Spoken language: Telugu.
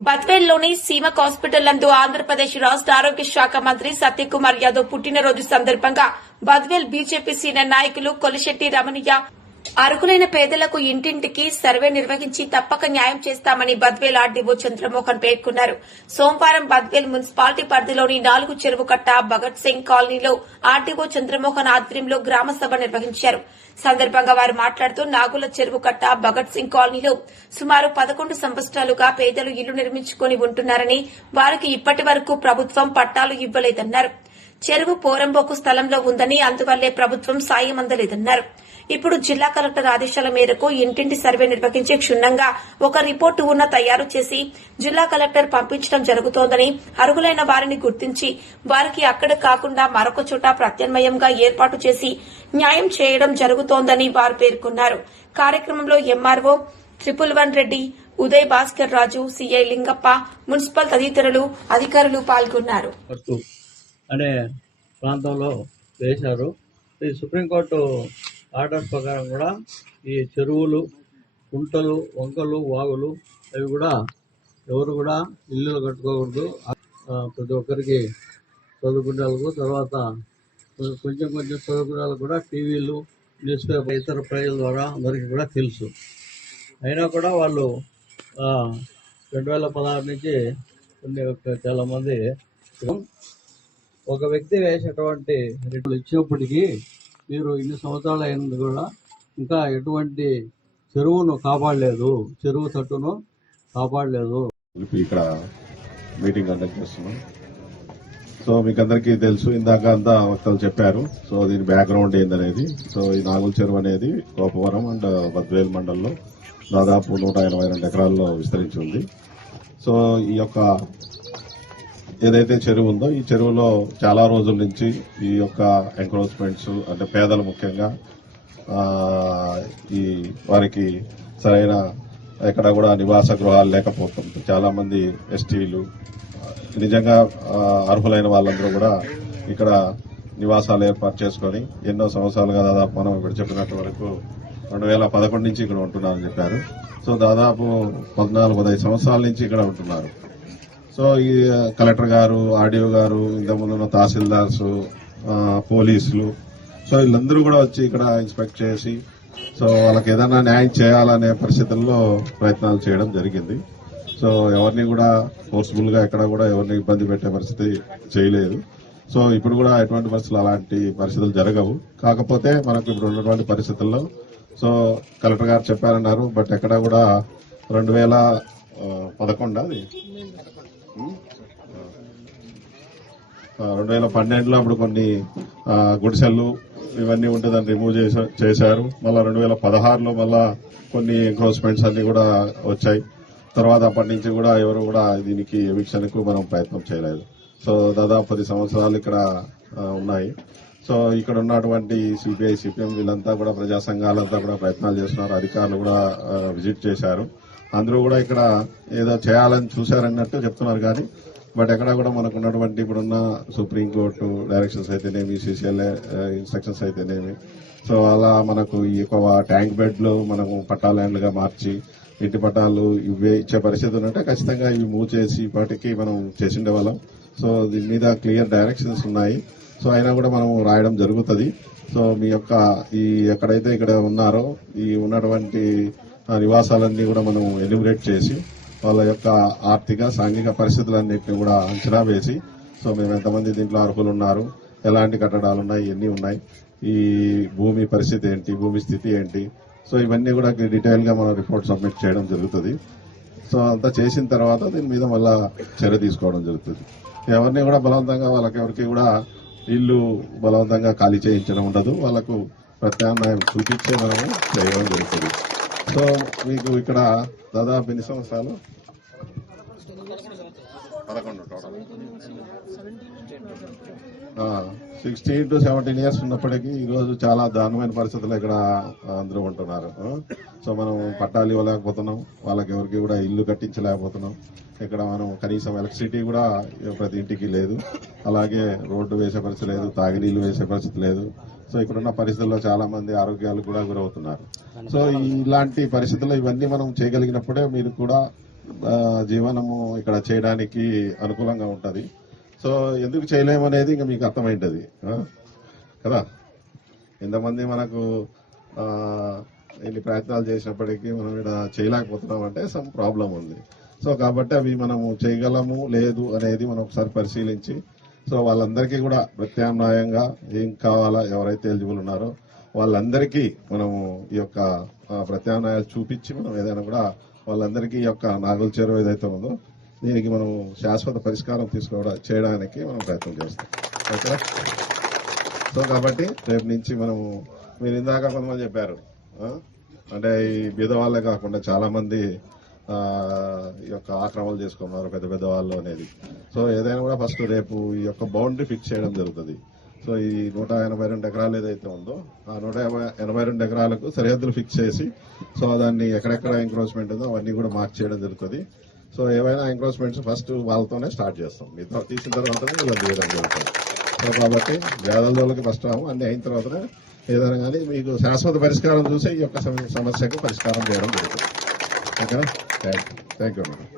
బద్వేల్లోని సీమక్ హాస్పిటల్ నందు ఆంధ్రప్రదేశ్ రాష్ట ఆరోగ్య శాఖ మంత్రి సత్యకుమార్ యాదవ్ పుట్టినరోజు సందర్భంగా బద్వేల్ బీజేపీ సీనియర్ నాయకులు కొలిశెట్టి రమణయ్య అర్హులైన పేదలకు ఇంటింటికి సర్వే నిర్వహించి తప్పక న్యాయం చేస్తామని బద్వేల్ ఆర్డీఓ చంద్రమోహన్ పేర్కొన్నారు. సోమవారం బద్వేల్ మున్సిపాలిటీ పరిధిలోని 4 చెరువు కట్ట భగత్ సింగ్ కాలనీలో ఆర్డీఓ చంద్రమోహన్ ఆధ్వర్యంలో గ్రామ సభ నిర్వహించారు. సందర్భంగా వారు మాట్లాడుతూ నాగుల చెరువు కట్ట భగత్ సింగ్ కాలనీలో సుమారు 11 సంవత్సరాలుగా పేదలు ఇల్లు నిర్మించుకుని ఉంటున్నారని, వారికి ఇప్పటి వరకు ప్రభుత్వం పట్టాలు ఇవ్వలేదన్నారు. చెరువు పోరంబోకు స్థలంలో ఉందని, అందువల్లే ప్రభుత్వం సాయం అందలేదన్నారు. ఇప్పుడు జిల్లా కలెక్టర్ ఆదేశాల మేరకు ఇంటింటి సర్వే నిర్వహించి క్షుణ్ణంగా ఒక రిపోర్టు తయారు చేసి జిల్లా కలెక్టర్ పంపించడం జరుగుతోందని, అర్హులైన వారిని గుర్తించి వారికి అక్కడ కాకుండా మరొక చోట ప్రత్యామ్నాయంగా ఏర్పాటు చేసి న్యాయం చేయడం జరుగుతోందని వారు పేర్కొన్నారు. కార్యక్రమంలో ఎంఆర్ఓ 111 రెడ్డి, ఉదయ్ భాస్కర్ రాజు, సిఐ లింగప్ప, మున్సిపల్ తదితరులు అధికారులు పాల్గొన్నారు. అనే ప్రాంతంలో వేశారు. ఈ సుప్రీంకోర్టు ఆర్డర్ ప్రకారం కూడా ఈ చెరువులు, కుంటలు, వంకలు, వాగులు అవి కూడా ఎవరు కూడా ఇల్లు కట్టుకోకూడదు. ప్రతి ఒక్కరికి చదువుకునే వాళ్ళకు, తర్వాత కొంచెం చదువుకునే వాళ్ళకు కూడా టీవీలు, న్యూస్ పేపర్, ఇతర ప్రజల ద్వారా అందరికీ కూడా తెలుసు. అయినా కూడా వాళ్ళు 2016 నుంచి చాలామంది ఒక వ్యక్తి వేసేటువంటి రేట్లు ఇచ్చినప్పటికీ మీరు ఇన్ని సంవత్సరాలు అయినందుకు కూడా ఇంకా ఎటువంటి చెరువును కాపాడలేదు, చెరువు తట్టును కాపాడలేదు. ఇక్కడ మీటింగ్ కండక్ట్ చేస్తున్నాం. సో మీకు అందరికీ తెలుసు, ఇందాక అంతా వక్తలు చెప్పారు. సో దీని బ్యాక్గ్రౌండ్ ఏందనేది. సో ఈ నాగుల చెరువు అనేది గోపవరం అండ్ బద్వేల్ మండలంలో దాదాపు 182 ఎకరాల్లో విస్తరించి ఉంది. సో ఈ యొక్క ఏదైతే చెరువు ఉందో ఈ చెరువులో చాలా రోజుల నుంచి ఈ యొక్క ఎంక్రోచ్మెంట్స్, అంటే పేదలు ముఖ్యంగా ఈ వారికి సరైన ఎక్కడ కూడా నివాస గృహాలు లేకపోతుంది. చాలా మంది ఎస్టీలు, నిజంగా అర్హులైన వాళ్ళందరూ కూడా ఇక్కడ నివాసాలు ఏర్పాటు చేసుకుని ఎన్నో సంవత్సరాలుగా, దాదాపు మనం ఇక్కడ చెప్పినట్టు వరకు 2011 నుంచి ఇక్కడ ఉంటున్నారని చెప్పారు. సో దాదాపు 14-15 సంవత్సరాల నుంచి ఇక్కడ ఉంటున్నారు. సో ఈ కలెక్టర్ గారు, ఆర్డీఓ గారు, ఇంతకుముందున్న తహసీల్దార్స్, పోలీసులు, సో వీళ్ళందరూ కూడా వచ్చి ఇక్కడ ఇన్స్పెక్ట్ చేసి సో వాళ్ళకి ఏదైనా న్యాయం చేయాలనే పరిస్థితుల్లో ప్రయత్నాలు చేయడం జరిగింది. సో ఎవరిని కూడా ఫోర్స్ఫుల్ గా ఎక్కడ కూడా ఎవరిని ఇబ్బంది పెట్టే పరిస్థితి చేయలేదు. సో ఇప్పుడు కూడా ఎటువంటి పరిస్థితులు, అలాంటి పరిస్థితులు జరగవు. కాకపోతే మనకు ఇప్పుడు ఉన్నటువంటి పరిస్థితుల్లో సో కలెక్టర్ గారు చెప్పారన్నారు, బట్ ఎక్కడ కూడా 2011 అది 2012లో అప్పుడు కొన్ని గుడిసెలు ఇవన్నీ ఉంటే దాన్ని రిమూవ్ చేశారు. మళ్ళా 2016లో మళ్ళా కొన్ని ఎంక్రోచ్మెంట్స్ అన్ని కూడా వచ్చాయి. తర్వాత అప్పటి నుంచి కూడా ఎవరు కూడా దీనికి ఎవిక్షన్ కు మనం ప్రయత్నం చేయలేదు. సో దాదాపు 10 సంవత్సరాలు ఇక్కడ ఉన్నాయి. సో ఇక్కడ ఉన్నటువంటి సిపిఐ, సిపిఎం వీళ్ళంతా కూడా, ప్రజా సంఘాలంతా కూడా ప్రయత్నాలు చేస్తున్నారు. అధికారులు కూడా విజిట్ చేశారు. అందరూ కూడా ఇక్కడ ఏదో చేయాలని చూశారన్నట్టు చెప్తున్నారు. కానీ బట్ ఎక్కడ కూడా మనకు ఉన్నటువంటి ఇప్పుడున్న సుప్రీంకోర్టు డైరెక్షన్స్ అయితేనేమి, సిసిఎల్ఏ ఇన్స్ట్రక్షన్స్ అయితేనేమి, సో అలా మనకు ఈ ట్యాంక్ బెడ్లు మనము పట్టా ల్యాండ్లుగా మార్చి ఇంటి పట్టాలు ఇవే ఇచ్చే పరిస్థితి ఉంటే ఖచ్చితంగా ఇవి మూవ్ చేసి ఇప్పటికీ మనం చేసిండే వాళ్ళం. సో దీని మీద క్లియర్ డైరెక్షన్స్ ఉన్నాయి. సో అయినా కూడా మనం రాయడం జరుగుతుంది. సో మీ యొక్క ఈ ఎక్కడైతే ఇక్కడ ఉన్నారో ఈ ఉన్నటువంటి నివాసాలన్నీ కూడా మనం ఎన్యూమరేట్ చేసి వాళ్ళ యొక్క ఆర్థిక, సాంఘిక పరిస్థితులన్నింటినీ కూడా అంచనా వేసి, సో మేము ఎంతమంది దీంట్లో అర్హులు ఉన్నారు, ఎలాంటి కట్టడాలు ఉన్నాయి, ఎన్ని ఉన్నాయి, ఈ భూమి పరిస్థితి ఏంటి, భూమి స్థితి ఏంటి, సో ఇవన్నీ కూడా డీటెయిల్ గా మనం రిపోర్ట్ సబ్మిట్ చేయడం జరుగుతుంది. సో అంతా చేసిన తర్వాత దీని మీద మళ్ళా చర్య తీసుకోవడం జరుగుతుంది. ఎవరిని కూడా బలవంతంగా ఎవరికి కూడా ఇల్లు బలవంతంగా ఖాళీ చేయించడం ఉండదు. వాళ్ళకు ప్రత్యామ్నాయం చూపించే మనము చేయడం జరుగుతుంది. సో మీకు ఇక్కడ దాదాపు ఎన్ని సంవత్సరాలు? 11 టోటల్. 16 to 17 ఇయర్స్ ఉన్నప్పటికీ ఈరోజు చాలా దారుణమైన పరిస్థితులు ఇక్కడ అందరూ ఉంటున్నారు. సో మనం పట్టాలు ఇవ్వలేకపోతున్నాం, వాళ్ళకి ఎవరికి కూడా ఇల్లు కట్టించలేకపోతున్నాం. ఇక్కడ మనం కనీసం ఎలక్ట్రిసిటీ కూడా ప్రతి ఇంటికి లేదు, అలాగే రోడ్డు వేసే పరిస్థితి లేదు, తాగినీళ్లు వేసే పరిస్థితి లేదు. సో ఇప్పుడున్న పరిస్థితుల్లో చాలా మంది ఆరోగ్యాలు కూడా గురవుతున్నారు. సో ఇలాంటి పరిస్థితుల్లో ఇవన్నీ మనం చేయగలిగినప్పుడే మీరు కూడా జీవనము ఇక్కడ చేయడానికి అనుకూలంగా ఉంటది. సో ఎందుకు చేయలేమనేది ఇంకా మీకు అర్థమైంటది కదా. ఇంతమంది మనకు ఎన్ని ప్రయత్నాలు చేసినప్పటికీ మనం ఇక్కడ చేయలేకపోతున్నాం అంటే సమ్ ప్రాబ్లం ఉంది. సో కాబట్టి అవి మనము చేయగలము లేదు అనేది మనం ఒకసారి పరిశీలించి సో వాళ్ళందరికీ కూడా ప్రత్యామ్నాయంగా ఏం కావాలా, ఎవరైతే ఎలిజిబుల్ ఉన్నారో వాళ్ళందరికీ మనము ఈ యొక్క ప్రత్యామ్నాయాలు చూపించి మనం ఏదైనా కూడా వాళ్ళందరికీ ఈ యొక్క నాగుల చెరువు ఏదైతే ఉందో దీనికి మనం శాశ్వత పరిష్కారం చేయడానికి మనం ప్రయత్నం చేస్తాం. ఓకేనా? సో కాబట్టి రేపు నుంచి మనము మీరు ఇందాక కొంతమంది చెప్పారు అంటే ఈ బీద వాళ్ళే కాకుండా చాలా మంది ఈ యొక్క ఆక్రమణలు చేసుకున్నారు పెద్ద పెద్ద వాళ్ళు అనేది. సో ఏదైనా కూడా ఫస్ట్ రేపు ఈ యొక్క బౌండరీ ఫిక్స్ చేయడం జరుగుతుంది. సో ఈ 182 ఎకరాలు ఏదైతే ఉందో ఆ 182 ఎకరాలకు సరిహద్దులు ఫిక్స్ చేసి సో దాన్ని ఎక్కడెక్కడ ఎంక్రోచ్మెంట్ ఉందో అవన్నీ కూడా మార్క్ చేయడం జరుగుతుంది. సో ఏవైనా ఎంక్రోచ్మెంట్స్ ఫస్ట్ వాళ్ళతోనే స్టార్ట్ చేస్తాం, మిగతా తీసిన తర్వాతనే ఇలా చేయడం జరుగుతుంది. సో కాబట్టి వేదలకి ఫస్ట్ అన్ని అయిన తర్వాతనే ఏదైనా కానీ మీకు శాశ్వత పరిష్కారం చూసి ఈ యొక్క సమస్యకు పరిష్కారం చేయడం జరుగుతుంది. ఓకేనా? Thank you madam.